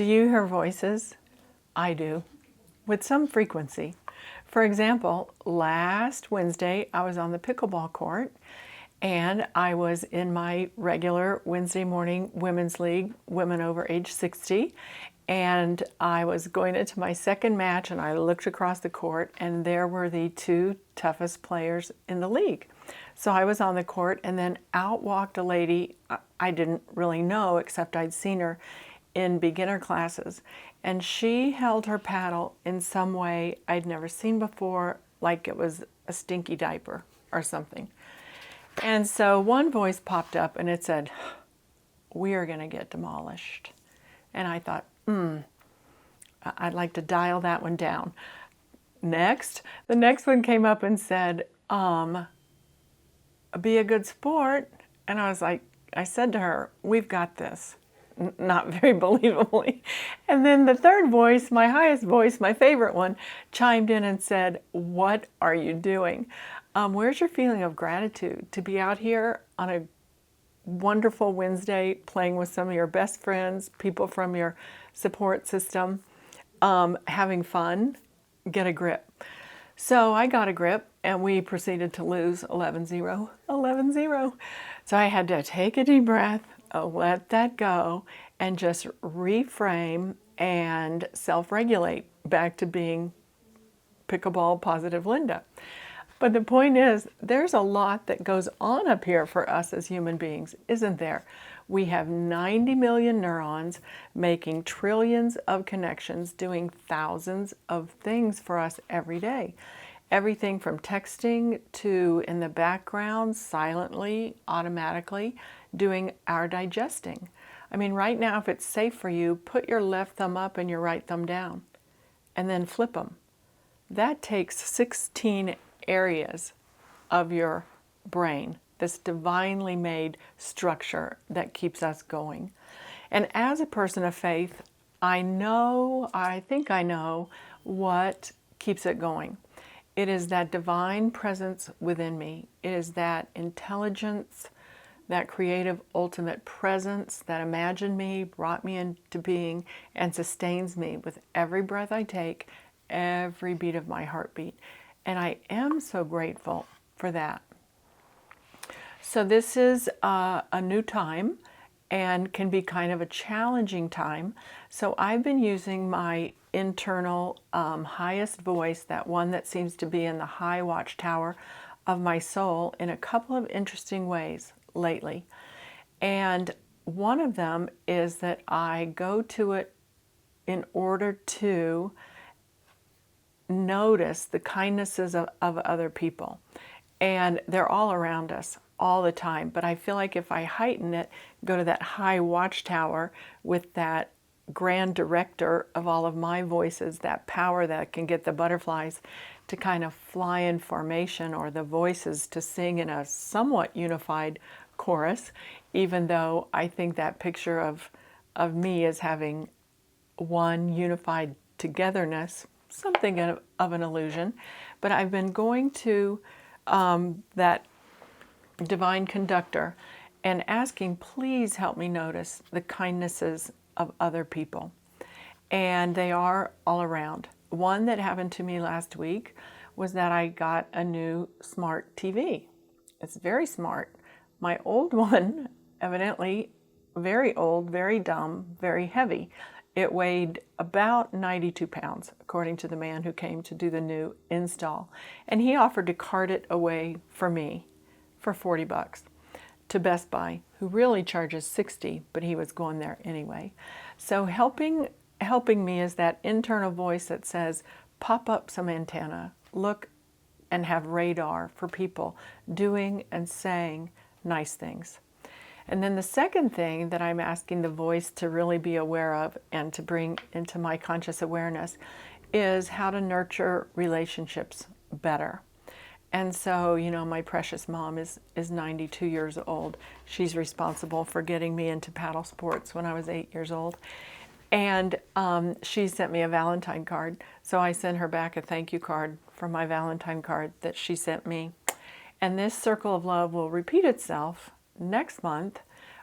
Do you hear voices? I do, with some frequency. For example, last Wednesday I was on the pickleball court and I was in my regular Wednesday morning women's league, women over age 60, and I was going into my second match and I looked across the court and there were the two toughest players in the league. So I was on the court and then out walked a lady I didn't really know except I'd seen her in beginner classes, and she held her paddle in some way I'd never seen before, like it was a stinky diaper or something. And so one voice popped up and it said, "We are going to get demolished." And I thought, I'd like to dial that one down. Next, the next one came up and said, "Be a good sport." And I was like, I said to her, "We've got this." Not very believably. And then the third voice, my highest voice, my favorite one, chimed in and said, "What are you doing? Where's your feeling of gratitude to be out here on a wonderful Wednesday playing with some of your best friends, people from your support system, having fun? Get a grip." So I got a grip and we proceeded to lose 11-0, 11-0. So I had to take a deep breath, let that go, and just reframe and self-regulate back to being pickleball positive Linda. But the point is, there's a lot that goes on up here for us as human beings, isn't there? We have 90 million neurons making trillions of connections, doing thousands of things for us every day. Everything from texting to in the background, silently, automatically, doing our digesting. I mean, right now, if it's safe for you, put your left thumb up and your right thumb down, and then flip them. That takes 16 areas of your brain, this divinely made structure that keeps us going. And as a person of faith, I think I know what keeps it going. It is that divine presence within me. It is that intelligence, that creative ultimate presence that imagined me, brought me into being, and sustains me with every breath I take, every beat of my heartbeat. And I am so grateful for that. So this is a new time and can be kind of a challenging time. So I've been using my internal highest voice, that one that seems to be in the high watchtower of my soul, in a couple of interesting ways lately. And one of them is that I go to it in order to notice the kindnesses of other people. And they're all around us all the time. But I feel like if I heighten it, go to that high watchtower with that grand director of all of my voices, that power that can get the butterflies to kind of fly in formation, or the voices to sing in a somewhat unified chorus, even though I think that picture of me as having one unified togetherness, something of an illusion. But I've been going to that divine conductor and asking, please help me notice the kindnesses of other people. And they are all around. One that happened to me last week was that I got a new smart TV. It's very smart. My old one, evidently very old, very dumb, very heavy. It weighed about 92 pounds, according to the man who came to do the new install. And he offered to cart it away for me for 40 bucks to Best Buy, who really charges 60, but he was going there anyway. So helping me is that internal voice that says, pop up some antenna, look and have radar for people doing and saying nice things. And then the second thing that I'm asking the voice to really be aware of and to bring into my conscious awareness is how to nurture relationships better. And so, you know, my precious mom is 92 years old. She's responsible for getting me into paddle sports when I was 8 years old. And she sent me a Valentine card. So I sent her back a thank you card for my Valentine card that she sent me. And this circle of love will repeat itself next month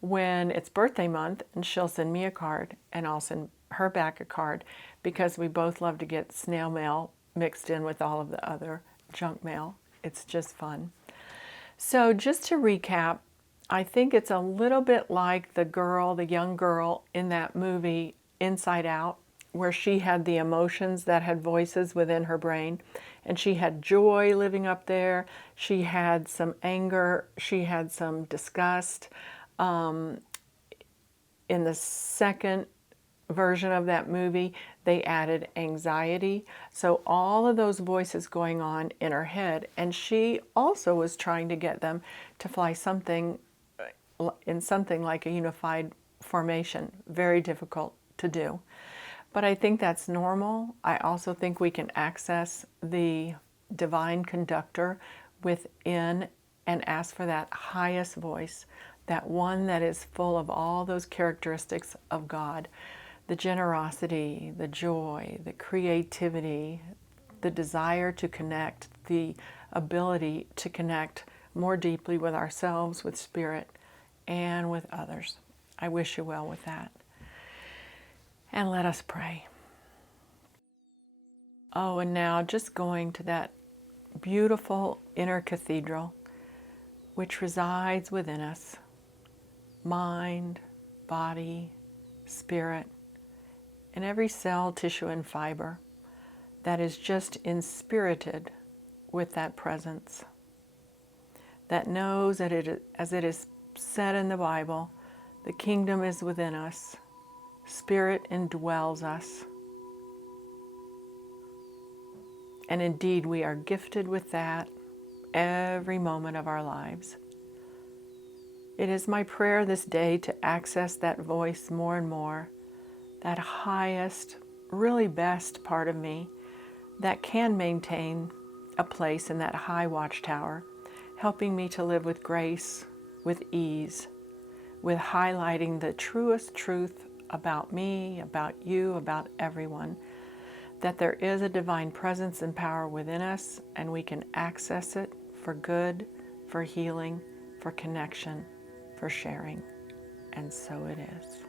when it's birthday month, and she'll send me a card and I'll send her back a card because we both love to get snail mail mixed in with all of the other junk mail. It's just fun. So just to recap, I think it's a little bit like the young girl in that movie Inside Out, where she had the emotions that had voices within her brain, and she had joy living up there, she had some anger, she had some disgust. In the second version of that movie, they added anxiety. So all of those voices going on in her head, and she also was trying to get them to fly something in something like a unified formation. Very difficult to do. But I think that's normal. I also think we can access the divine conductor within and ask for that highest voice, that one that is full of all those characteristics of God, the generosity, the joy, the creativity, the desire to connect, the ability to connect more deeply with ourselves, with spirit, and with others. I wish you well with that. And let us pray. Oh, and now just going to that beautiful inner cathedral which resides within us, mind, body, spirit, and every cell, tissue, and fiber that is just inspirited with that presence, that knows that as it is said in the Bible, the kingdom is within us, spirit indwells us, and indeed we are gifted with that every moment of our lives. It is my prayer this day to access that voice more and more, that highest, really best part of me that can maintain a place in that high watchtower, helping me to live with grace, with ease, with highlighting the truest truth about me, about you, about everyone, that there is a divine presence and power within us, and we can access it for good, for healing, for connection, for sharing. And so it is.